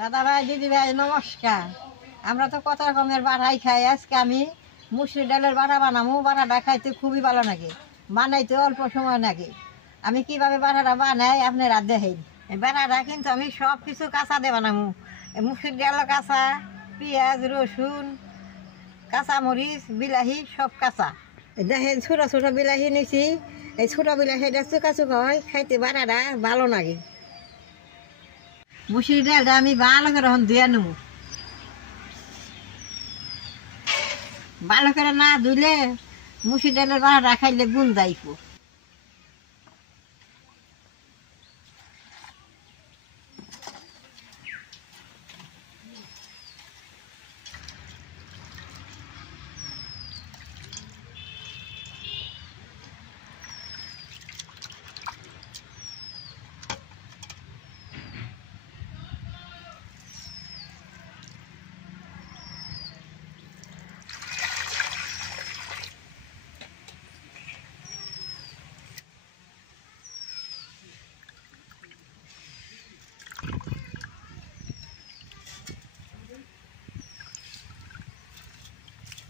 দাদা ভাই দিদি ভাই নমস্কার। আমরা তো কত রকমের বাটাই খাই। আজকে আমি মুসুর ডালের বাটা বানাবো। বাটাটা খাইতে খুবই ভালো লাগে, বানাইতে অল্প সময় লাগে। আমি কিভাবে বাটাটা বানাই আপনারা দেখেন। এই বাটাটা কিন্তু আমি সব কিছু কাঁচা দিয়ে বানাবো। মুসুর ডাল কাঁচা, পেঁয়াজ রসুন কাঁচামরিচ বিলাহি সব কাঁচা। দেখেন ছোটো ছোটো বিলাহি নিছি। এই ছোটো বিলাহিটা চুকা চুকা হয়, খাইতে বাটাটা ভালো লাগে। মুসুর ডালটা আমি ভালো করে ধুয়ে নেব। ভালো করে না ধুইলে মুসুর ডালের বাটাটা খাইলে গুণ যাইব।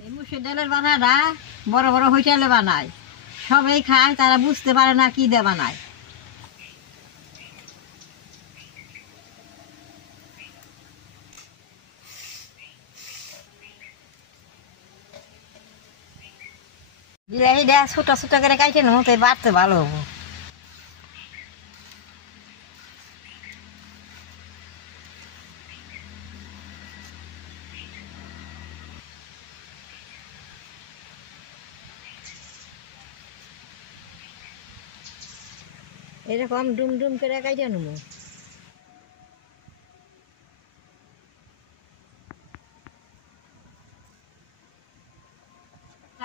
এই মুসুর ডালের বাটাটা বড় বড় হোটেলে বানায়, সবাই খায়, তারা বুঝতে পারে না কি দিয়ে বানায়। বিলাহিটা ছোট ছোট করে কাটে নেবো, তাই বাড়তে ভালো হবো। এরকম ডুম ডুম করে কাটে নেবো।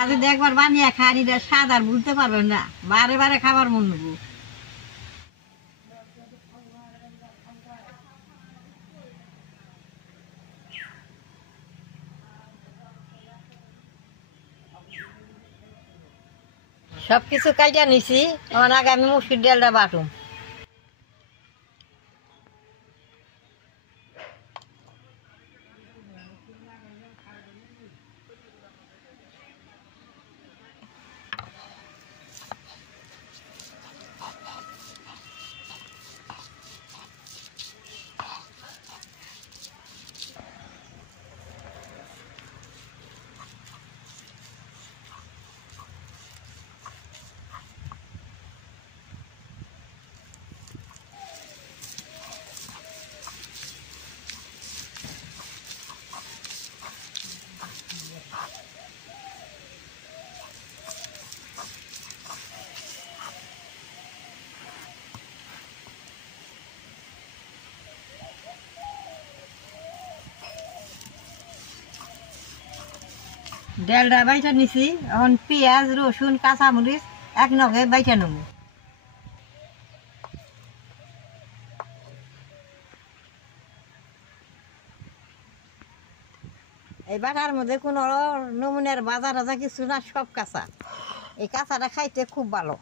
যদি একবার বানিয়ে খান, এটা স্বাদ আর ভুলতে পারবেন না, বারে বারে খাবার মন নেবো। সবকিছু কাইটা নিছি, আমার আগে আমি মুসুর ডালটা বাটুম। ডালটা বাইটা নিছি, এখন পেঁয়াজ রসুন কাঁচামরিচ এক নগে বাইটা নেব। এই বাটার মধ্যে কোনো নমুনার বাজার রাজা কিছু না, সব কাঁচা। এই কাঁচাটা খাইতে খুব ভালো।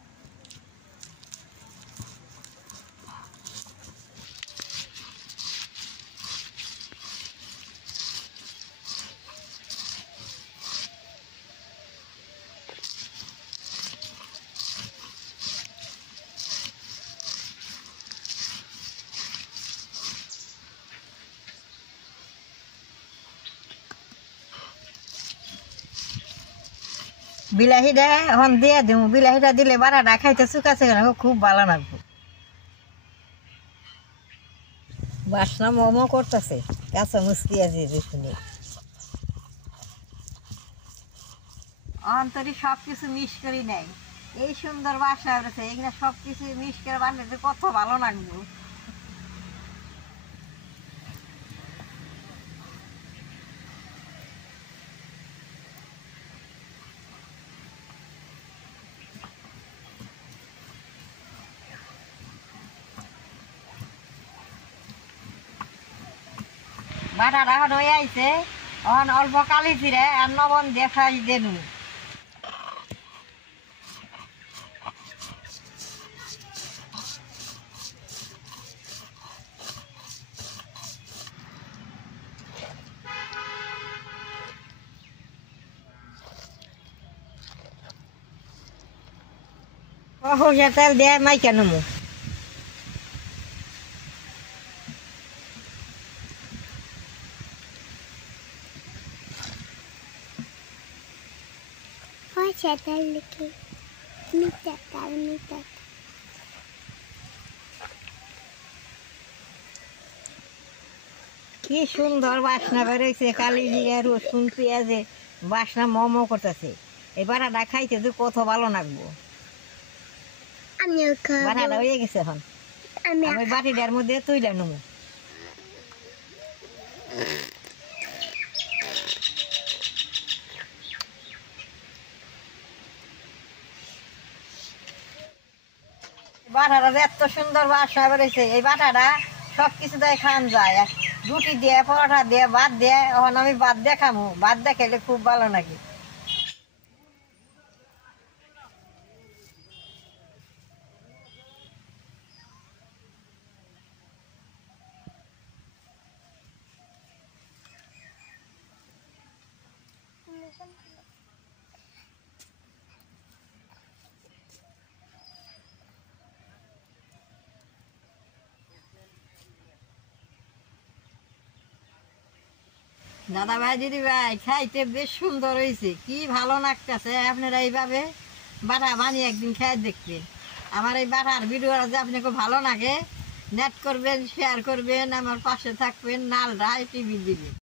বিলাহিটা এখন দিয়ে দেব। বিলাহিটা দিলে বাটাটা খাইতে চুকা চুকা খুব ভালো লাগবে। বাসনা মোমো করতেছে কাঁচা মুসকি আছে রসুনে। অন্তরি সব কিছু মিক্স করি নাই, এই সুন্দর বাসনা উঠেছে। এগুলো সব কিছু মিক্স করে বানালে কত ভালো লাগবে। বাটাটা এখন হয়ে আইছে, এখন অল্প কালি জিরে আর লবণ দিয়ে ফ্রাই দেনু। সরষের তেল দিয়ে মাইকা নেবো। কি সুন্দর বাসনা বেরোইছে, কালি জিরা রসুন পেঁয়াজে বাসনা মোমো করতেছে। এই বাটাটা খাইতে তো কত ভালো লাগবো। বাটাটা হয়ে গেছে এখন, আমি বাটিটার মধ্যে তুইলে নেবো। বাটাটা এত সুন্দর বাসনা বেরোইছে, এই বাটাটা সব কিছু দিয়ে খাওয়ান যায়, রুটি দিয়ে পরোটা দিয়ে ভাত দিয়ে। এখন আমি ভাত দিয়ে খামো, ভাত দিয়ে খেলে খুব ভালো লাগে। দাদা ভাই দিদি ভাই, খাইতে বেশ সুন্দর হয়েছে, কি ভালো লাগতেছে। আপনারা এইভাবে বাটা বানিয়ে একদিন খাই দেখবেন। আমার এই বাটার ভিডিওটা যে আপনাকে ভালো লাগে, নেট করবেন, শেয়ার করবেন, আমার পাশে থাকবেন, নালটা টিভি দিবেন।